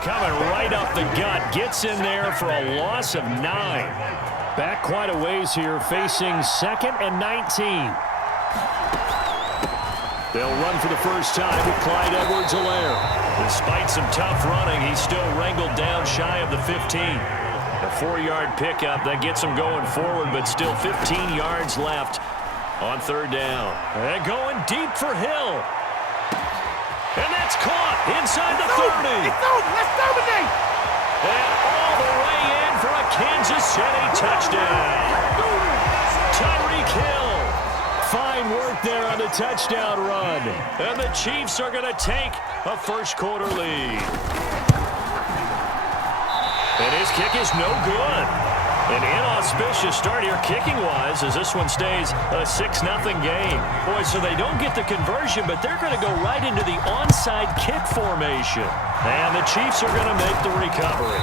Coming right up the gut, gets in there for a loss of 9. Back quite a ways here, facing 2nd and 19. They'll run for the first time with Clyde Edwards-Helaire. Despite some tough running, he's still wrangled down shy of the 15. A 4-yard pickup that gets him going forward, but still 15 yards left on 3rd down. And going deep for Hill. And that's caught inside the 30. It's over. Let's dominate. And all the way in for a Kansas City touchdown. Tyreek Hill. Fine work there on the touchdown run. And the Chiefs are going to take a first-quarter lead. And his kick is no good. An inauspicious start here kicking-wise as this one stays a 6-0 game. Boy, so they don't get the conversion, but they're going to go right into the onside kick formation. And the Chiefs are going to make the recovery.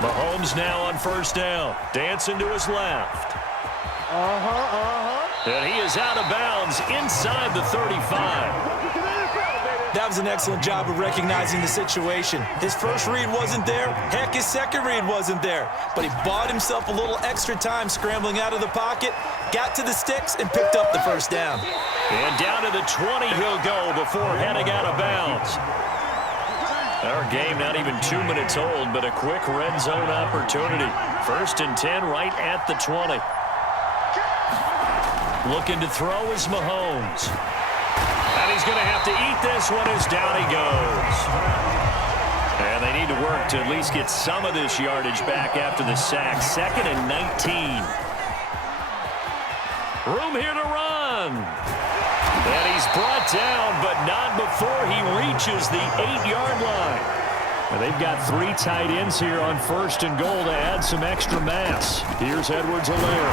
Mahomes now on 1st down. Dancing to his left. And he is out of bounds inside the 35. That was an excellent job of recognizing the situation. His first read wasn't there. Heck, his second read wasn't there. But he bought himself a little extra time scrambling out of the pocket, got to the sticks, and picked up the 1st down. And down to the 20 he'll go before heading out of bounds. Our game not even 2 minutes old, but a quick red zone opportunity. 1st and 10 right at the 20. Looking to throw is Mahomes. And he's going to have to eat this one as down he goes. And they need to work to at least get some of this yardage back after the sack. 2nd and 19. Room here to run. And he's brought down, but not before he reaches the 8-yard line. And they've got 3 tight ends here on 1st and goal to add some extra mass. Here's Edwards-Helaire.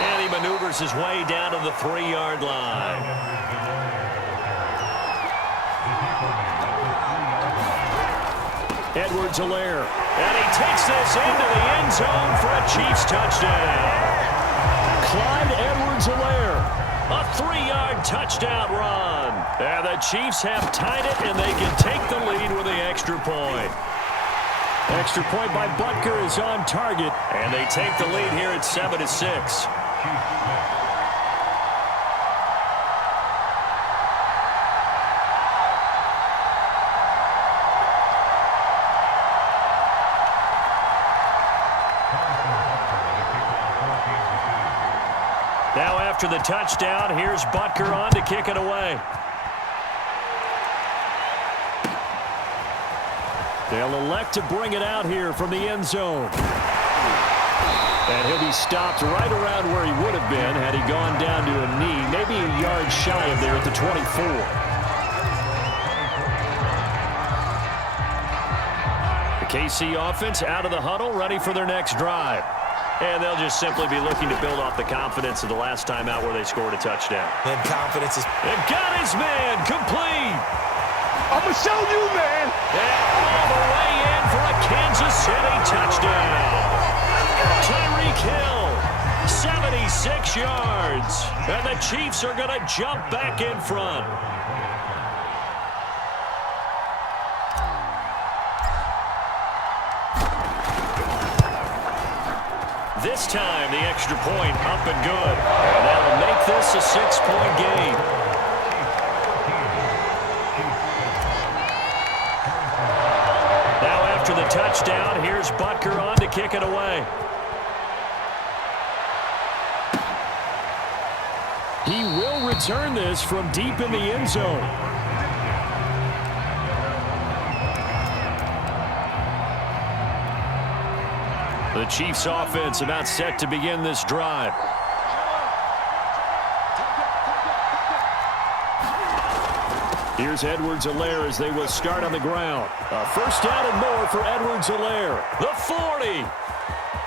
And he maneuvers his way down to the 3-yard line. Edwards-Helaire. And he takes this into the end zone for a Chiefs touchdown. Clyde Edwards-Helaire. A 3-yard touchdown run. And the Chiefs have tied it, and they can take the lead with the extra point. Extra point by Butker is on target, and they take the lead here at 7-6. Now after the touchdown, here's Butker on to kick it away. They'll elect to bring it out here from the end zone. And he'll be stopped right around where he would have been had he gone down to a knee, maybe a yard shy of there at the 24. The KC offense out of the huddle, ready for their next drive. And they'll just simply be looking to build off the confidence of the last time out where they scored a touchdown. And confidence is... And got his man complete. I'm going to show you, man. And all the way in for a Kansas City touchdown. Tyreek Hill, 76 yards. And the Chiefs are going to jump back in front. This time, the extra point up and good. And that'll make this a 6-point game. Now after the touchdown, here's Butker on to kick it away. He will return this from deep in the end zone. The Chiefs offense about set to begin this drive. Here's Edwards-Helaire as they will start on the ground. A 1st down and more for Edwards-Helaire. The 40,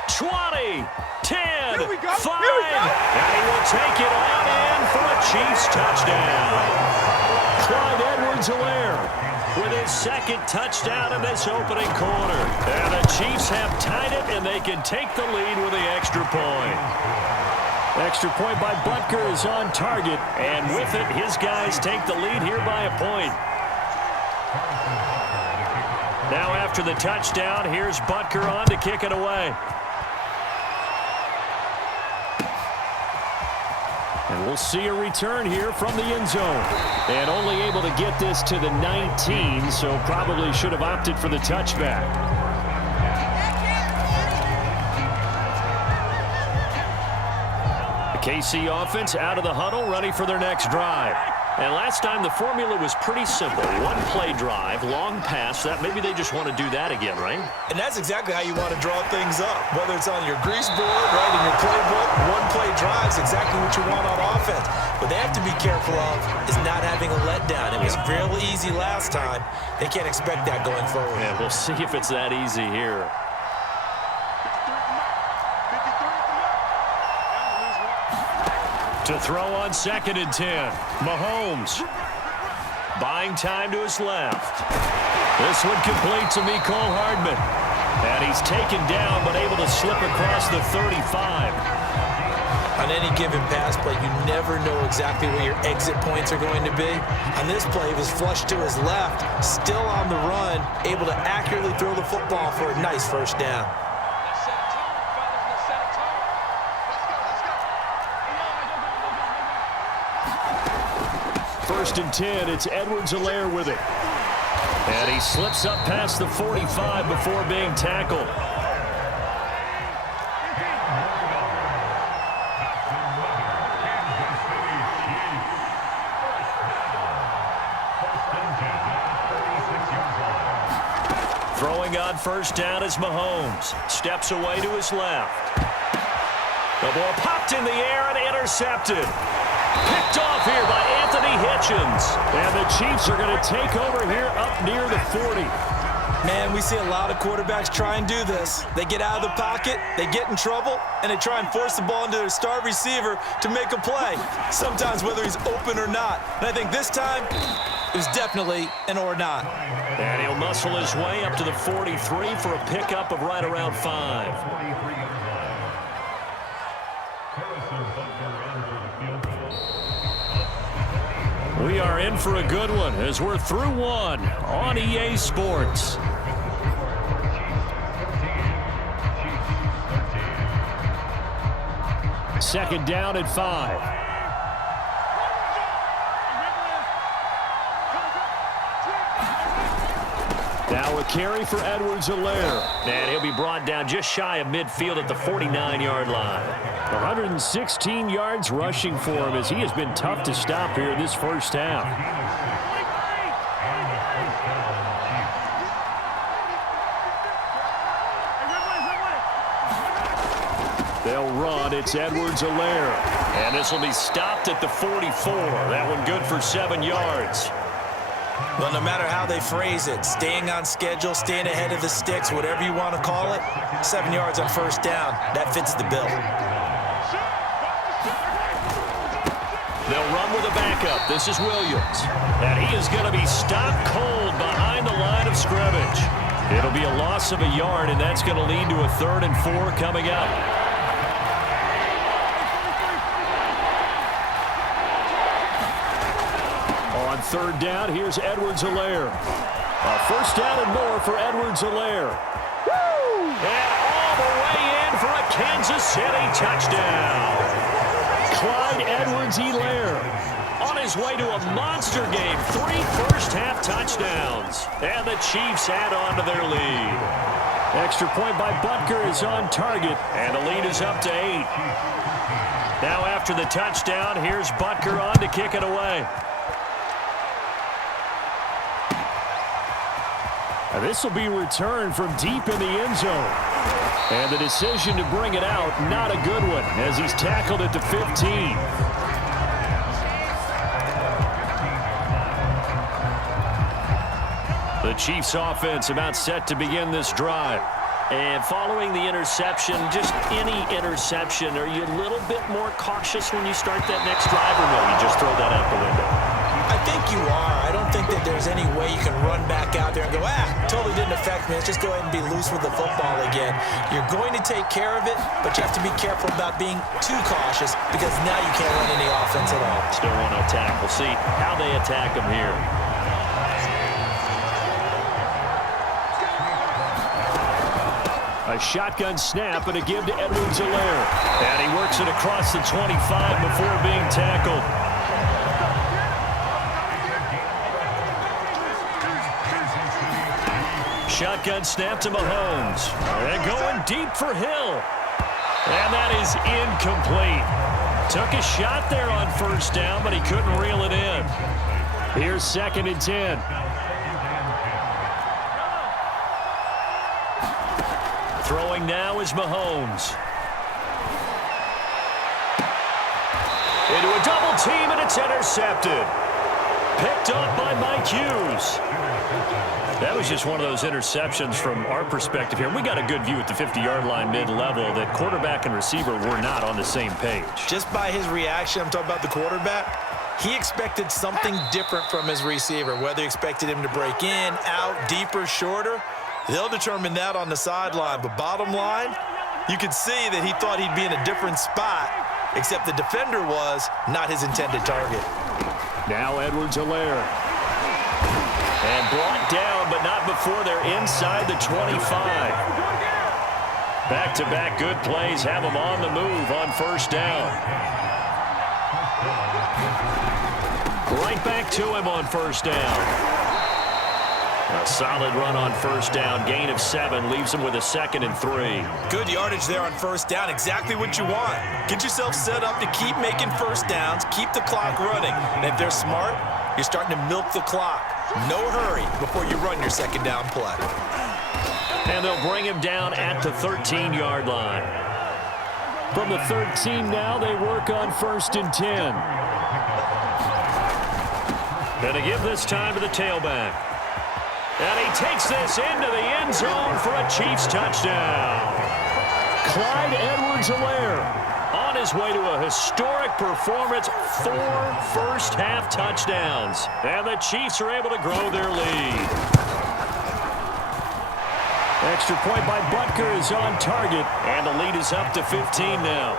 20, 10, 5. And he will take it on in for a Chiefs touchdown. Clyde Edwards-Helaire with his second touchdown in this opening quarter. And the Chiefs have tied it, and they can take the lead with the extra point. Extra point by Butker is on target, and with it, his guys take the lead here by a point. Now after the touchdown, here's Butker on to kick it away. And we'll see a return here from the end zone. And only able to get this to the 19, so probably should have opted for the touchback. The KC offense out of the huddle, ready for their next drive. And last time the formula was pretty simple. One play drive, long pass. That maybe they just want to do that again, right? And that's exactly how you want to draw things up. Whether it's on your grease board, right, in your playbook, one play drive is exactly what you want on offense. What they have to be careful of is not having a letdown. It was real easy last time. They can't expect that going forward. Yeah, we'll see if it's that easy here. To throw on 2nd and 10. Mahomes. Buying time to his left. This one complete to Mecole Hardman. And he's taken down but able to slip across the 35. On any given pass play, you never know exactly where your exit points are going to be. On this play, he was flushed to his left, still on the run, able to accurately throw the football for a nice first down. 1st and 10, it's Edwards-Helaire with it. And he slips up past the 45 before being tackled. Throwing on 1st down is Mahomes. Steps away to his left. The ball popped in the air and intercepted. Picked off here by Anthony Hitchens. And the Chiefs are going to take over here up near the 40. Man, we see a lot of quarterbacks try and do this. They get out of the pocket, they get in trouble, and they try and force the ball into their star receiver to make a play, sometimes whether he's open or not. And I think this time, it was definitely an or not. And he'll muscle his way up to the 43 for a pickup of right around 5. We are in for a good one as we're through one on EA Sports. Second down at 5. Now a carry for Edwards-Helaire. And he'll be brought down just shy of midfield at the 49-yard line. 116 yards rushing for him as he has been tough to stop here this first half. They'll run. It's Edwards-Helaire. And this will be stopped at the 44. That one good for 7 yards. Well, no matter how they phrase it, staying on schedule, staying ahead of the sticks, whatever you want to call it, 7 yards on 1st down, that fits the bill. They'll run with a backup. This is Williams. And he is going to be stopped cold behind the line of scrimmage. It'll be a loss of a yard, and that's going to lead to a 3rd and 4 coming up. On 3rd down, here's Edwards-Helaire. A 1st down and more for Edwards-Helaire. And all the way in for a Kansas City touchdown. Clyde Edwards-Helaire on his way to a monster game. 3 first-half touchdowns. And the Chiefs add on to their lead. Extra point by Butker is on target. And the lead is up to 8. Now after the touchdown, here's Butker on to kick it away. And this will be returned from deep in the end zone. And the decision to bring it out, not a good one, as he's tackled at the 15. The Chiefs offense about set to begin this drive. And following the interception, just any interception, are you a little bit more cautious when you start that next drive, or no, you just throw that out the window? I think you are. I don't think they've that there's any way you can run back out there and go, totally didn't affect me. Let's just go ahead and be loose with the football again. You're going to take care of it, but you have to be careful about being too cautious because now you can't run any offense at all. Still want to attack. We'll see how they attack him here. A shotgun snap and a give to Edwards-Helaire. And he works it across the 25 before being tackled. Shotgun snap to Mahomes. And going deep for Hill. And that is incomplete. Took a shot there on first down, but he couldn't reel it in. Here's 2nd and 10. Throwing now is Mahomes. Into a double team, and it's intercepted. Picked up by Mike Hughes. That was just one of those interceptions from our perspective here. We got a good view at the 50-yard line mid-level that quarterback and receiver were not on the same page. Just by his reaction, I'm talking about the quarterback, he expected something different from his receiver, whether he expected him to break in, out, deeper, shorter. They'll determine that on the sideline. But bottom line, you could see that he thought he'd be in a different spot, except the defender was not his intended target. Now Edwards-Helaire. And brought down, but not before they're inside the 25. Back-to-back good plays have them on the move on first down. Right back to him on first down. A solid run on first down. Gain of 7 leaves him with a 2nd and 3. Good yardage there on first down. Exactly what you want. Get yourself set up to keep making first downs, keep the clock running. And if they're smart, you're starting to milk the clock. No hurry before you run your 2nd down play. And they'll bring him down at the 13-yard line. From the 13 now, they work on 1st and 10. Gonna give this time to the tailback. And he takes this into the end zone for a Chiefs touchdown. Clyde Edwards-Helaire on his way to a historic performance, 4 first-half touchdowns. And the Chiefs are able to grow their lead. Extra point by Butker is on target, and the lead is up to 15 now.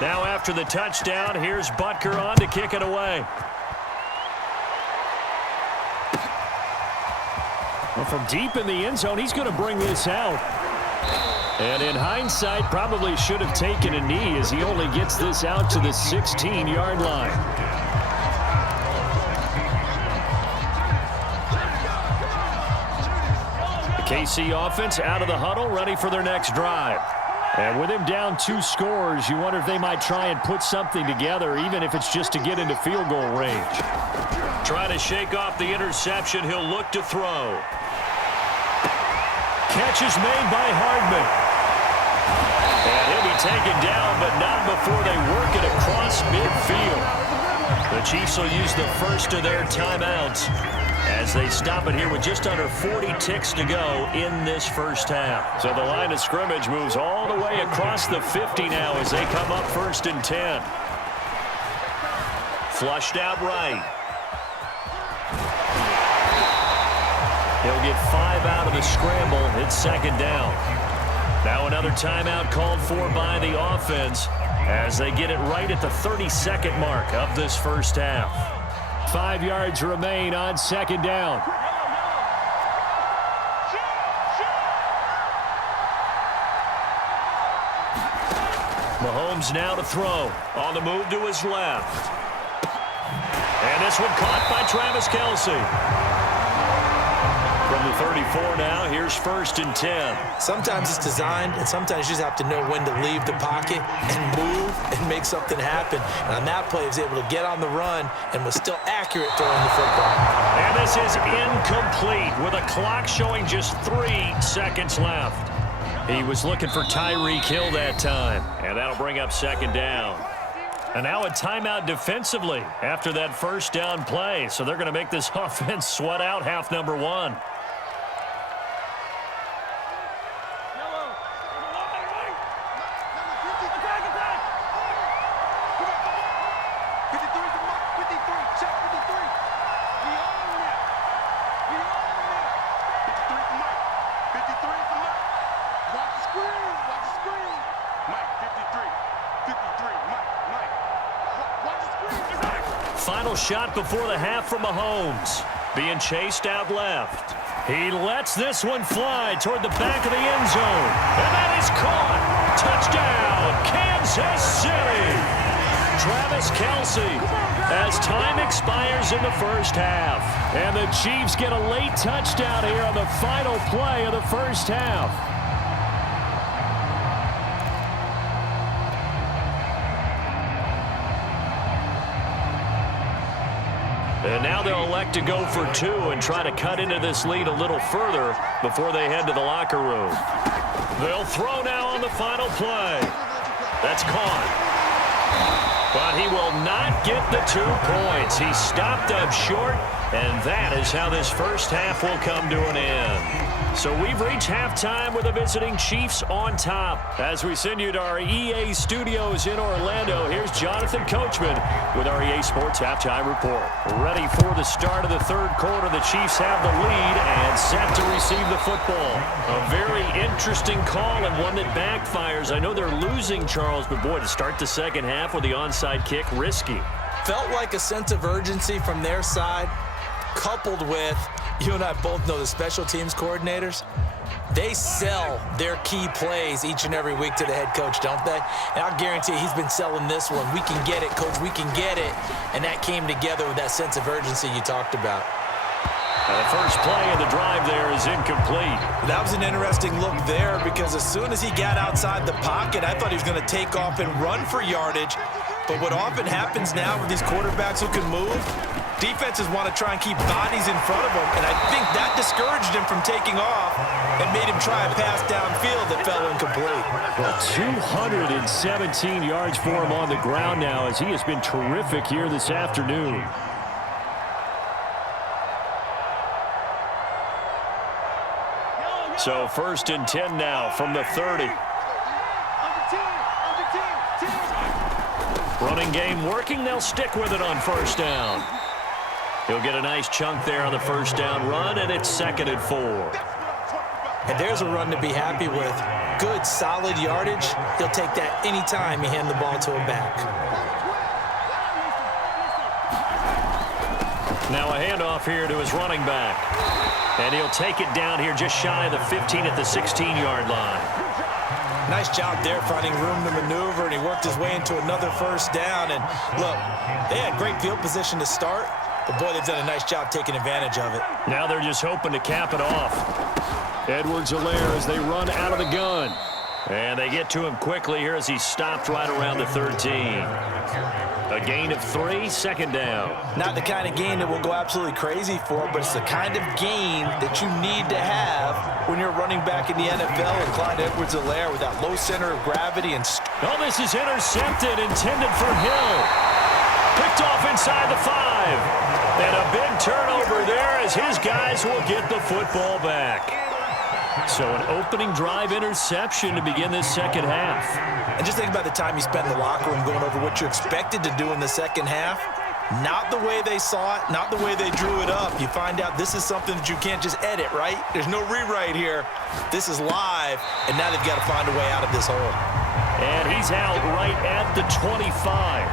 Now after the touchdown, here's Butker on to kick it away. Well, from deep in the end zone, he's going to bring this out. And in hindsight, probably should have taken a knee as he only gets this out to the 16-yard line. The KC offense out of the huddle, ready for their next drive. And with him down 2 scores, you wonder if they might try and put something together, even if it's just to get into field goal range. Trying to shake off the interception, he'll look to throw. Catch is made by Hardman. And he'll be taken down, but not before they work it across midfield. The Chiefs will use the first of their timeouts as they stop it here with just under 40 ticks to go in this first half. So the line of scrimmage moves all the way across the 50 now as they come up 1st and 10. Flushed out right. He'll get 5 out of the scramble. It's 2nd down. Now another timeout called for by the offense as they get it right at the 32nd mark of this first half. 5 yards remain on 2nd down. Mahomes now to throw. On the move to his left. And this one caught by Travis Kelce. From the 34 now, here's 1st and 10. Sometimes it's designed, and sometimes you just have to know when to leave the pocket and move and make something happen. And on that play, he was able to get on the run and was still accurate throwing the football. And this is incomplete with a clock showing just 3 seconds left. He was looking for Tyreek Hill that time, and that'll bring up 2nd down. And now a timeout defensively after that first down play. So they're going to make this offense sweat out half number 1. final shot before the half from Mahomes. Being chased out left. He lets this one fly toward the back of the end zone. And that is caught. Touchdown, Kansas City. Travis Kelce as time expires in the first half. And the Chiefs get a late touchdown here on the final play of the first half. And now they'll elect to go for two and try to cut into this lead a little further before they head to the locker room. They'll throw now on the final play. That's caught. But he will not get the 2 points. He stopped up short, and that is how this first half will come to an end. So we've reached halftime with the visiting Chiefs on top. As we send you to our EA studios in Orlando, here's Jonathan Coachman with our EA Sports Halftime Report. Ready for the start of the third quarter. The Chiefs have the lead and set to receive the football. A very interesting call and one that backfires. I know they're losing, Charles, but boy, to start the second half with the onside kick, risky. Felt like a sense of urgency from their side, coupled with, you and I both know the special teams coordinators, they sell their key plays each and every week to the head coach, don't they? And I'll guarantee you he's been selling this one. We can get it, coach, we can get it. And that came together with that sense of urgency you talked about. The first play of the drive there is incomplete. That was an interesting look there because as soon as he got outside the pocket, I thought he was going to take off and run for yardage. But what often happens now with these quarterbacks who can move, defenses want to try and keep bodies in front of them, and I think that discouraged him from taking off and made him try a pass downfield that fell incomplete. Well, 217 yards for him on the ground now as he has been terrific here this afternoon. So 1st and 10 now from the 30. Running game working. They'll stick with it on first down. He'll get a nice chunk there on the first down run, and it's 2nd and 4. And there's a run to be happy with. Good, solid yardage. He'll take that anytime you hand the ball to a back. Now a handoff here to his running back. And he'll take it down here just shy of the 15 at the 16-yard line. Nice job there finding room to maneuver, and he worked his way into another first down. And look, they had great field position to start, but boy, they've done a nice job taking advantage of it. Now they're just hoping to cap it off. Edwards-Helaire as they run out of the gun. And they get to him quickly here as he's stopped right around the 13. A gain of 3, 2nd down. Not the kind of gain that we'll go absolutely crazy for, but it's the kind of gain that you need to have when you're running back in the NFL with Clyde Edwards-Helaire with that low center of gravity. And oh, this is intercepted, intended for Hill. Picked off inside the 5. And a big turnover there as his guys will get the football back. So an opening drive interception to begin this second half. And just think about the time you spent in the locker room going over what you expected to do in the second half. Not the way they saw it, not the way they drew it up. You find out this is something that you can't just edit, right? There's no rewrite here. This is live, and now they've got to find a way out of this hole. And he's out right at the 25.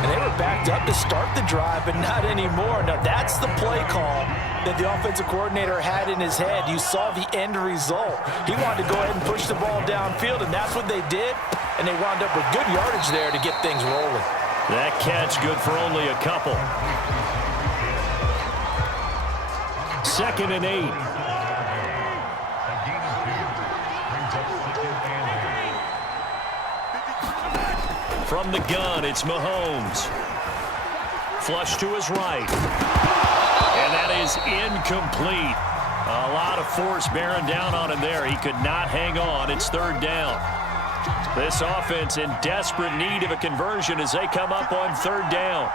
And they were backed up to start the drive, but not anymore. Now, that's the play call that the offensive coordinator had in his head. You saw the end result. He wanted to go ahead and push the ball downfield, and that's what they did. And they wound up with good yardage there to get things rolling. That catch good for only a couple. 2nd and 8. From the gun, it's Mahomes. Flush to his right. And that is incomplete. A lot of force bearing down on him there. He could not hang on. It's 3rd down. This offense in desperate need of a conversion as they come up on 3rd down.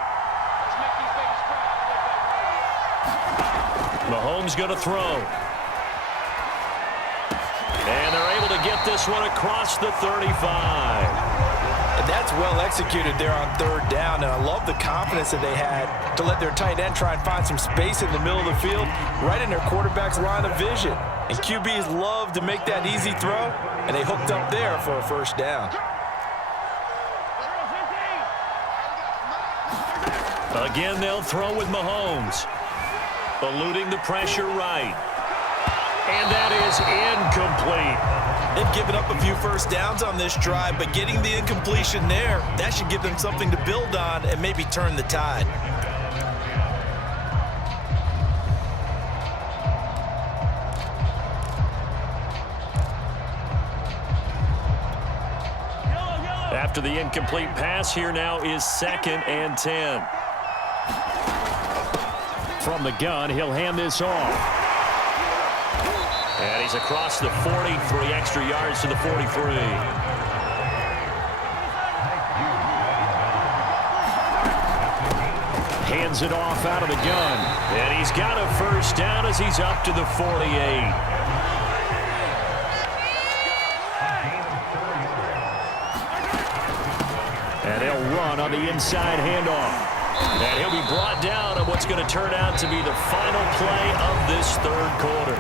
Mahomes going to throw. And they're able to get this one across the 35. And that's well executed there on 3rd down, and I love the confidence that they had to let their tight end try and find some space in the middle of the field, right in their quarterback's line of vision. And QBs love to make that easy throw, and they hooked up there for a first down. Again, they'll throw with Mahomes. Eluding the pressure right. And that is incomplete. They've given up a few first downs on this drive, but getting the incompletion there, that should give them something to build on and maybe turn the tide. After the incomplete pass, here now is 2nd and 10. From the gun, he'll hand this off. And he's across the 40, 3 extra yards to the 43. Hands it off out of the gun. And he's got a first down as he's up to the 48. And they'll run on the inside handoff. And he'll be brought down on what's going to turn out to be the final play of this 3rd quarter.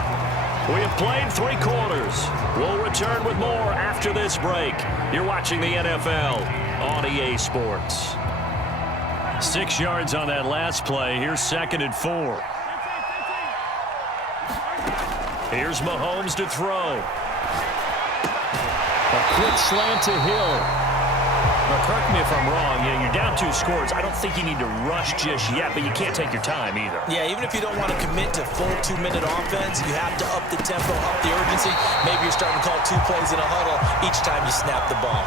We have played 3 quarters. We'll return with more after this break. You're watching the NFL on EA Sports. 6 yards on that last play. Here's 2nd and 4. Here's Mahomes to throw. A quick slant to Hill. Now, correct me if I'm wrong. You're down 2 scores. I don't think you need to rush just yet, but you can't take your time either. Yeah, even if you don't want to commit to full 2-minute offense, you have to up the tempo, up the urgency. Maybe you're starting to call 2 plays in a huddle each time you snap the ball.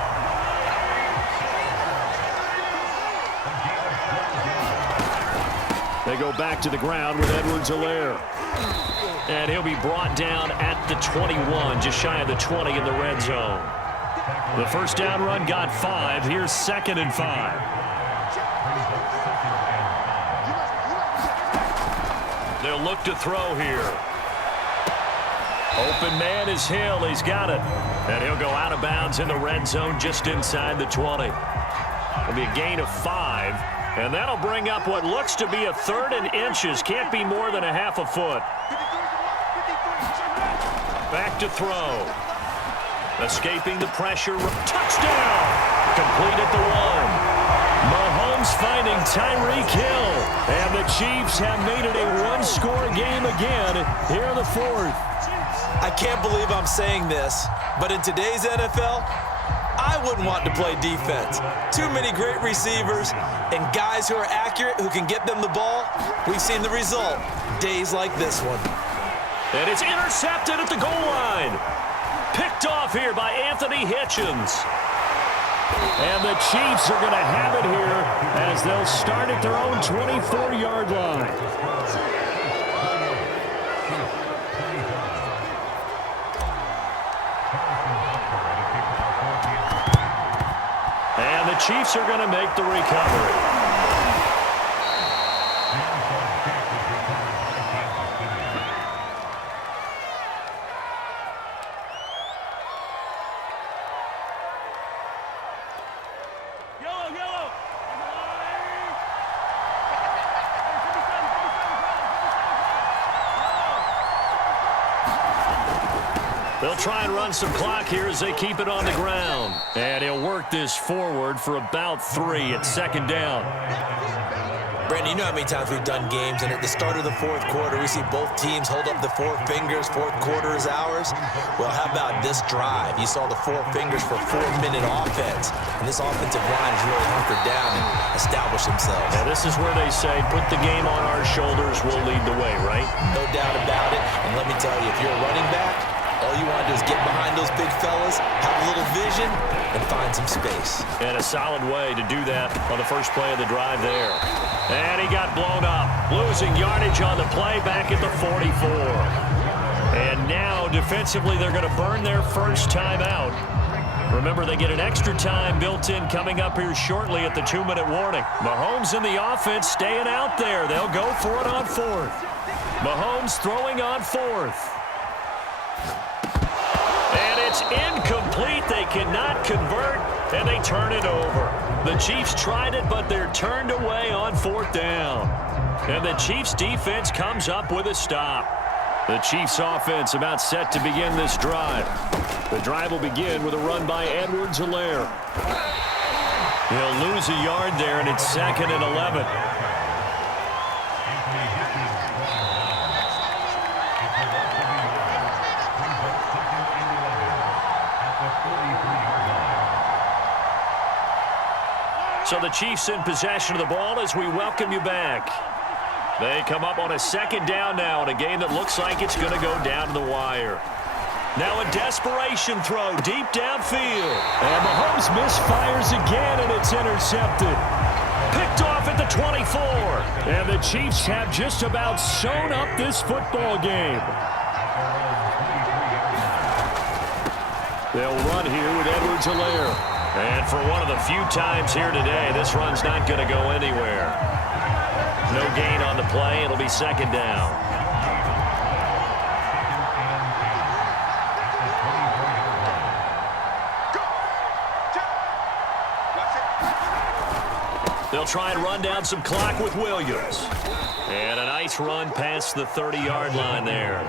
They go back to the ground with Edwards-Helaire. And he'll be brought down at the 21, just shy of the 20 in the red zone. The first down run got 5. Here's 2nd and 5. They'll look to throw here. Open man is Hill. He's got it. And he'll go out of bounds in the red zone just inside the 20. It'll be a gain of 5. And that'll bring up what looks to be a 3rd and inches. Can't be more than a half a foot. Back to throw. Escaping the pressure. Touchdown! Complete at the 1. Mahomes finding Tyreek Hill. And the Chiefs have made it a 1-score game again here in the 4th. I can't believe I'm saying this, but in today's NFL, I wouldn't want to play defense. Too many great receivers and guys who are accurate, who can get them the ball. We've seen the result. Days like this one. And it's intercepted at the goal line. Picked off here by Anthony Hitchens. And the Chiefs are going to have it here as they'll start at their own 24-yard line. And the Chiefs are going to make the recovery. They'll try and run some clock here as they keep it on the ground. And he'll work this forward for about 3 at 2nd down. Brandon, you know how many times we've done games, and at the start of the 4th quarter, we see both teams hold up the 4 fingers, 4th quarter is ours. Well, how about this drive? You saw the 4 fingers for 4-minute offense, and this offensive line has really hunkered down and established themselves. Now, this is where they say, put the game on our shoulders, we'll lead the way, right? No doubt about it, and let me tell you, if you're a running back, all you want to do is get behind those big fellas, have a little vision, and find some space. And a solid way to do that on the first play of the drive there. And he got blown up, losing yardage on the play back at the 44. And now, defensively, they're going to burn their first time out. Remember, they get an extra time built in coming up here shortly at the 2-minute warning. Mahomes and the offense staying out there. They'll go for it on 4th. Mahomes throwing on 4th. And it's incomplete. They cannot convert, and they turn it over. The Chiefs tried it, but they're turned away on 4th down. And the Chiefs defense comes up with a stop. The Chiefs offense about set to begin this drive. The drive will begin with a run by Edwards-Helaire. He'll lose a yard there, and it's 2nd and 11. So the Chiefs in possession of the ball as we welcome you back. They come up on a second down now in a game that looks like it's going to go down to the wire. Now a desperation throw deep downfield. And Mahomes misfires again, and it's intercepted. Picked off at the 24. And the Chiefs have just about sewn up this football game. They'll run here with Edwards-Helaire. And for one of the few times here today, this run's not going to go anywhere. No gain on the play. It'll be second down. They'll try and run down some clock with Williams. And a nice run past the 30-yard line there.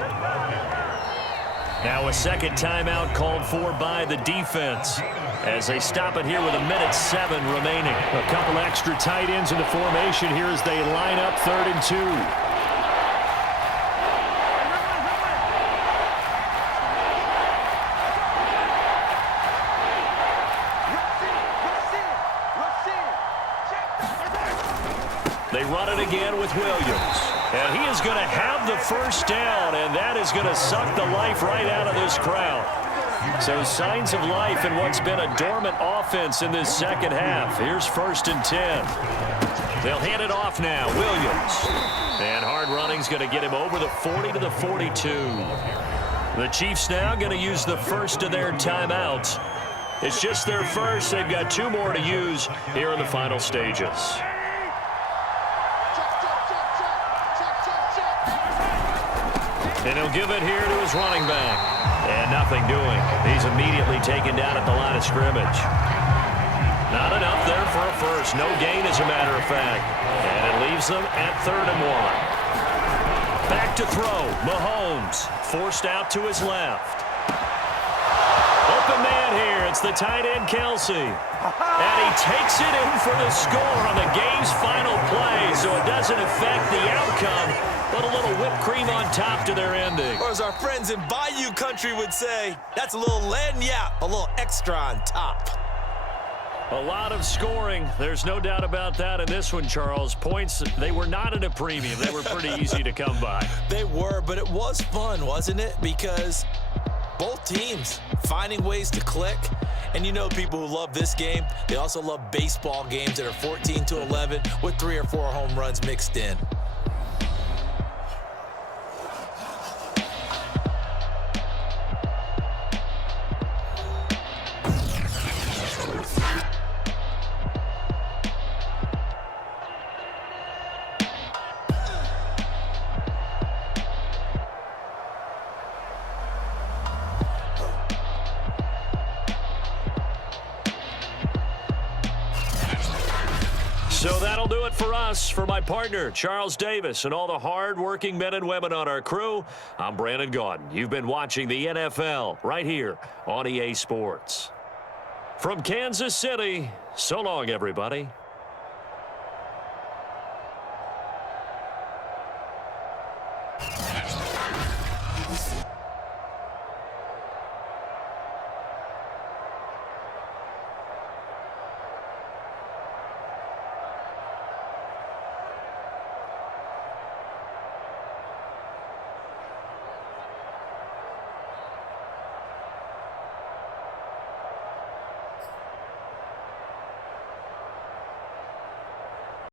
Now a second timeout called for by the defense as they stop it here with 1:07 remaining. A couple extra tight ends in the formation here as they line up 3rd and 2. They run it again with Williams. And he is going to have the first down, and that is going to suck the life right out of this crowd. So signs of life in what's been a dormant offense in this second half. Here's 1st and 10. They'll hand it off now. Williams. And hard running's going to get him over the 40 to the 42. The Chiefs now going to use the first of their timeouts. It's just their first. They've got 2 more to use here in the final stages. And he'll give it here to his running back. And nothing doing. He's immediately taken down at the line of scrimmage. Not enough there for a first. No gain, as a matter of fact. And it leaves them at 3rd and 1. Back to throw. Mahomes forced out to his left. Open man here. It's the tight end, Kelsey. And he takes it in for the score on the game's final play, so it doesn't affect the outcome, but a little whipped cream on top to their ending. Or as our friends in Bayou country would say, that's a little lagniappe, a little extra on top. A lot of scoring. There's no doubt about that in this one, Charles. Points, they were not at a premium. They were pretty easy to come by. They were, but it was fun, wasn't it? Because both teams finding ways to click. And you know people who love this game, they also love baseball games that are 14-11 with 3 or 4 home runs mixed in. So that'll do it for us. For my partner, Charles Davis, and all the hard-working men and women on our crew, I'm Brandon Gaudin. You've been watching the NFL right here on EA Sports. From Kansas City, so long, everybody.